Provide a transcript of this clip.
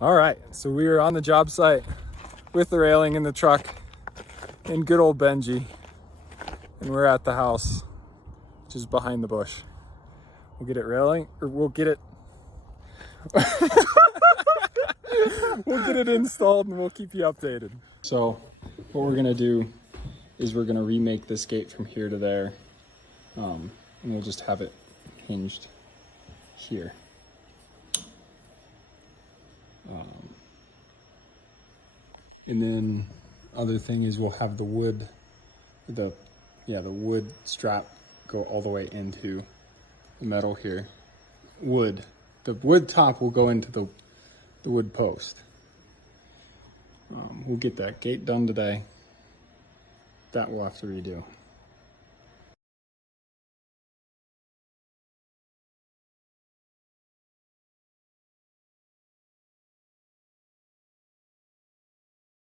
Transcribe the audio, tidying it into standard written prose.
All right, so we are on the job site with the railing in the truck in good old Benji, and we're at the house, which is behind the bush. We'll get it railing, or we'll get it installed, and we'll keep you updated. So what we're gonna do is we're gonna remake this gate from here to there, and we'll just have it hinged here. And then other thing is we'll have the wood strap go all the way into the metal here. The wood top will go into the wood post. We'll get that gate done today. That we'll have to redo.